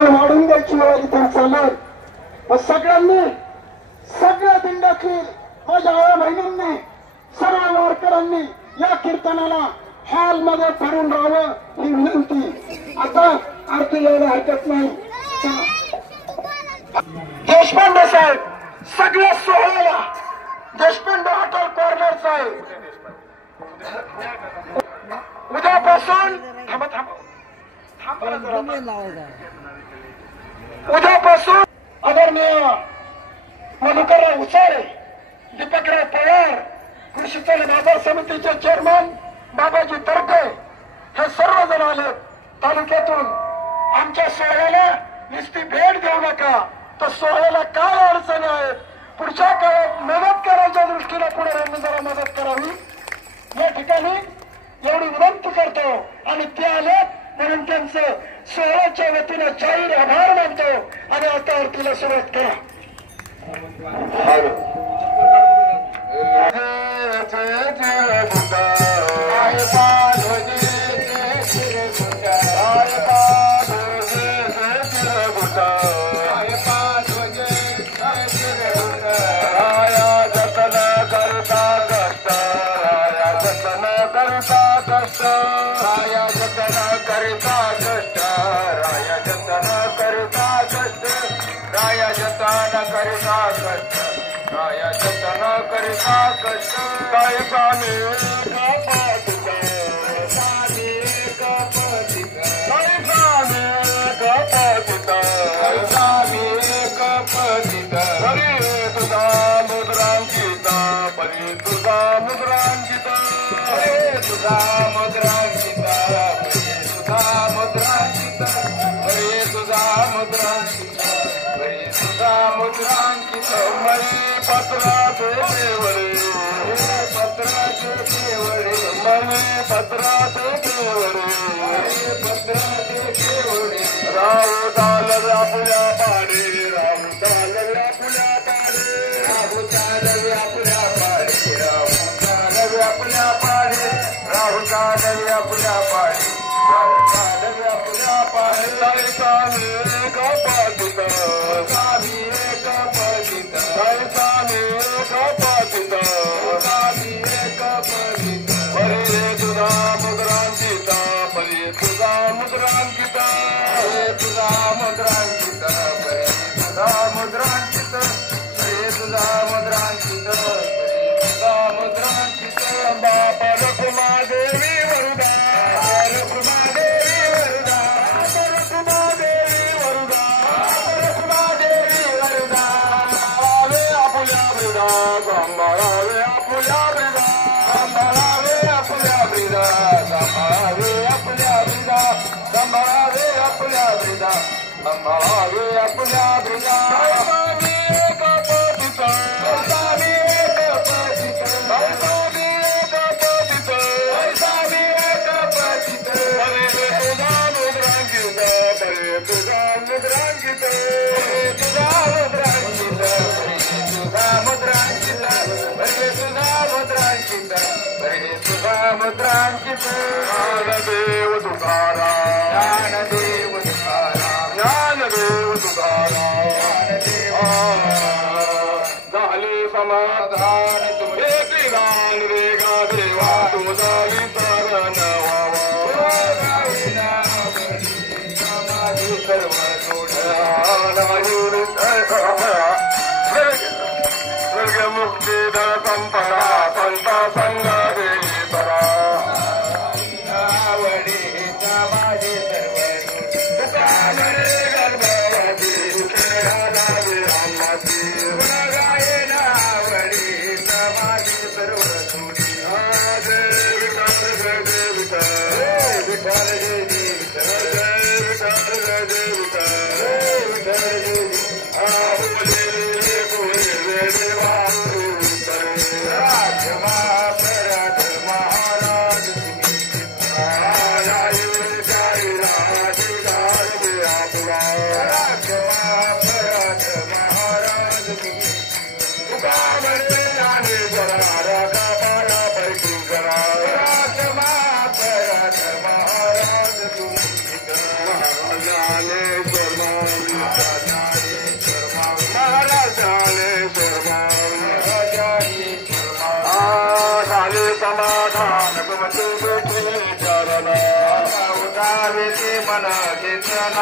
वाढून द्यायची वेळ इथे चालेल. सगळ्यांनी सगळ्या दिंड्यातील माझ्या आया बहिणींनी सर्व वारकऱ्यांनी या कीर्तनाला हॉलमध्ये भरून राहावं ही विनंती. आता आरती यायला हरकत नाही. देशपांडे साहेब सगळ्या सोहळ्याला देशपांडे हॉटेल कॉर्नर साहेब उद्यापासून उद्यापासून आदरणीय मधुकरराव उसाळे, दीपकराव पवार, कृषी बाजार समितीचे चेअरमन बाबाजी तर्फे हे सर्वजण आले तालुक्यातून. आमच्या सोहळ्याला नुसती भेट देऊ नका, तर सोहळ्याला काय अडचणी आहेत पुढच्या काळात मदत करायच्या दृष्टीने पुढे जरा मदत करावी या ठिकाणी एवढी विनंती करतो. आणि ते आले म्हणून त्यांचं सोहळ्याच्या वतीनं जाहीर आभार मानतो. आणि आता आरतीला सुरुवात करा.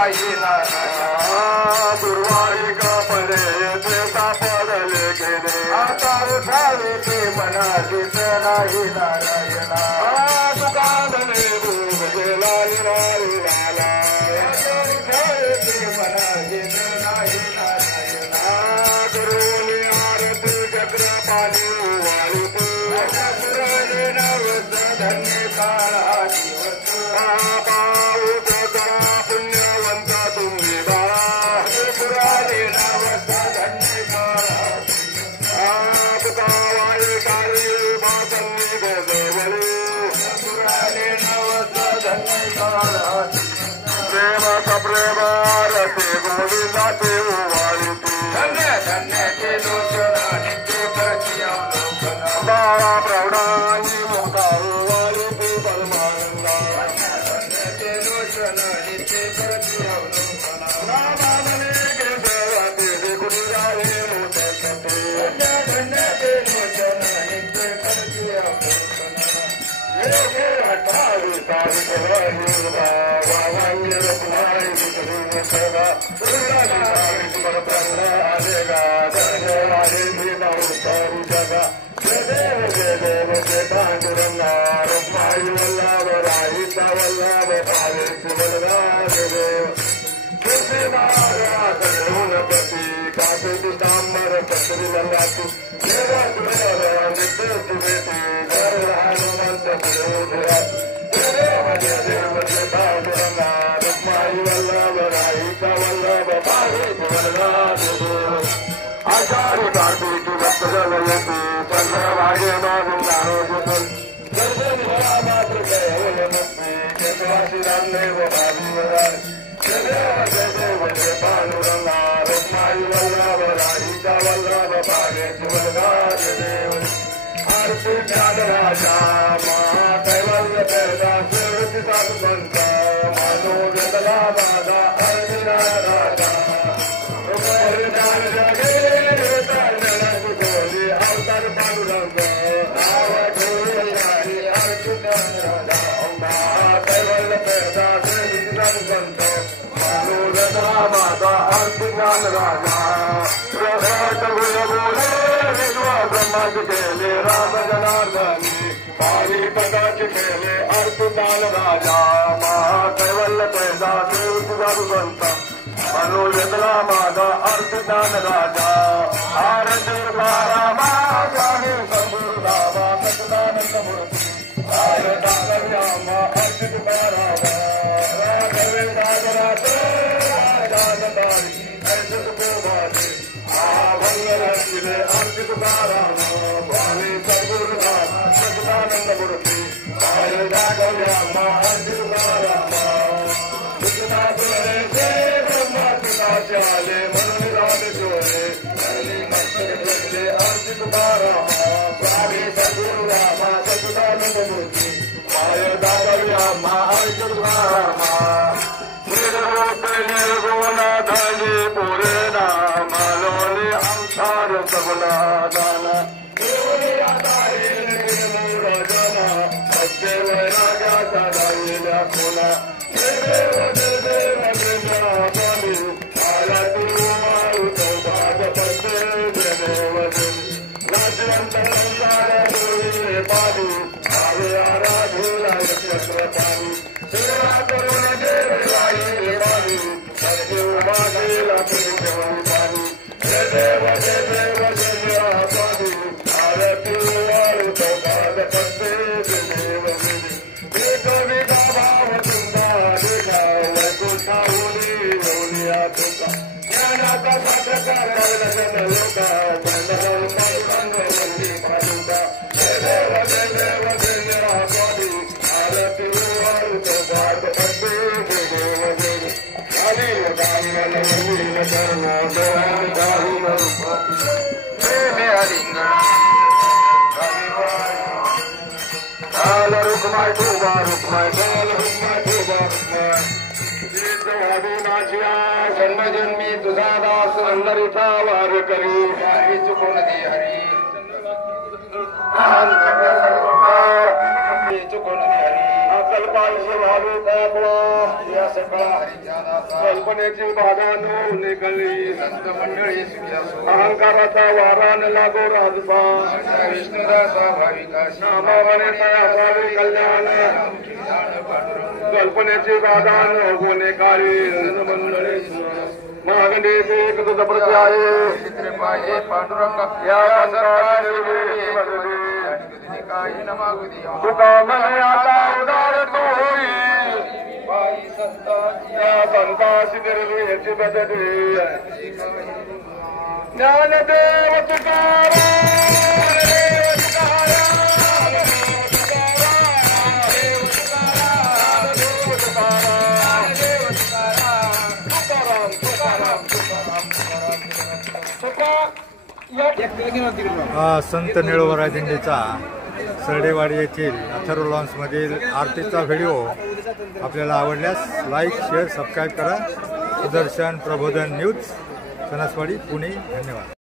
नाही गुरुवारी कपडे सापडले गेले आता उठावे ते मनालीच नाही नारायणा दुकानले भूम गेला नारायणाला उठावे ते मनालीच नाही नारायणा गुरुनी आरती चक्रपाणी वाळीत सुरले नवस धन्य काळा पुण्यवंत तुम्ही बाळा पुराले नवस धन्य काळा काळी बातमी गजवले पुराले नवस धन्य काळा प्रेमाचा प्रेमारते गोविंदाचे वाळीते धन्य धन्य ते लोचना नित्य करती अवलोकना बाळा प्रौढांनी मोकारू वाळीते परमानंदा धन्य ते लोचना नित्य करती अवलोकना रामाने केशवाते गुरु रावे मोठे सते धन्य धन्य ते लोचना नित्य करती अवलोकना हे हे हठावी सारी निर्वा वावांगे रत्नाई विष्णु सदा दुर्गाली सुमन प्रभा आलेगा धन्य आले भीमाऊ सारी जगा जय देव जय पांडुरंगा रत्नाई वल्लभ राहिता वल्लभ पावे सुमलगा देव कृष्ण महाराज गणपति कासे पितांबर पत्री लल्लातु देवा सुमला नित्य सुवेती घर हनुमंत पुरोधरा देव जय पांडुरंगा रत्नाई वल्लभ राहिता वल्लभ पावे सुमलगा देव आचार्य कार्तिक भक्त जलयती चंद्रभागे मागून नारोजतन दर्शन भरा मात्र गयवलमस्मी केशवासी रामदेव भावीवराय जय देव जय पांडुरंगा रत्नाई वल्लभ राहिता वल्लभ पावे सुमलगा देव आरती ज्ञान राजा महा कैवल्य पेदा सेवती साधु संत मानो वेदला बाधा अर्जुना राजा ज्ञान जगे अवतार पांडुरंग अर्जुन राजा कैवल्य पेदा सेवती साधु संत मानो वेदला बाधा अर्जुना राजा प्रभट बोले ब्रह्माच केले राम जनार्दनी पारी पदाच केले अर्जुनाल राजा महाकैवल्य पैदा देवसुधारुवंत मनोवेदला माझा अर्जुनाल राजा आरती रामा स्वामी संपूर्णावा सच्चिदानंद मूर्ती आरताव्यामा अर्जुन रामा राघवे राजनाथ राजानंदारी अर्जुन गोवाले आभंगरंजिले अर्जुन रामा स्वामी संपूर्णावा सच्चिदानंद मूर्ती आरताव्यामा अर्जुन रामा ब्रह्माचाले मनोनिराम जोरे मस्तके अर्जित रामा स्वामी सद्गुरुरामा सच्चिदानंद मूर्ति आय दादव्यामा अर्जुन रामा निर्गुण निर्गुणाधनी पुरे नाम लोली अंसार सबला दाना आधारे निर्मूलजना सत्य वैराग्या सदाईल्या खुना देव स्वामी आरती मारुत भाजपते देव नाचवंत पाणी आवे आराधूला छत्रपाणी सेवा करून देवाई पाणी सद्गुरु मागेला पाणी जय देव स्वामी आरती मारुत भाजपते देव एक विधा भाव तुंदा देखा वैकुंठा ज्ञानाचा सात्रकार लग्न लोका वंदी पालुका जय देव स्वामी आरती मारुत भागवते देव देव आलीन कामल वंदीन कर्म देवान दारुण रूप प्रेमे हरिंगण काल रुक्माय ठोबा रुक्माय काल रुक्माय ठोबा रुक्माय जन्मजन्मी तुझा दास अंदरिता वार करी काही चुकून दे हरी चुकून दे हरी आता कल्पांशी भाविक आपला या सकळा हरिच्या दासा कल्पनेची बाधा न निघाली संत मंडळी सुखी असो अहंकाराचा वारा न लागो राजपा विष्णुदासा भाविका नामाने असावे कल्याण कल्पनेची बाधा न होणे काळी मंडळी महागंडे एक तुझ प्रती आहे पांडुरंग या तुका म्हणे आता उदार तो होई या संताची निर्वयाची बदली ज्ञानदेव तुकाराम संत निळोबा दिंडीचा सरडेवाडी येथील अथर्व लॉन्समधील आरतीचा व्हिडिओ आपल्याला आवडल्यास लाईक शेअर सबस्क्राईब करा. सुदर्शन प्रबोधन न्यूज सणसवाडी पुणे. धन्यवाद.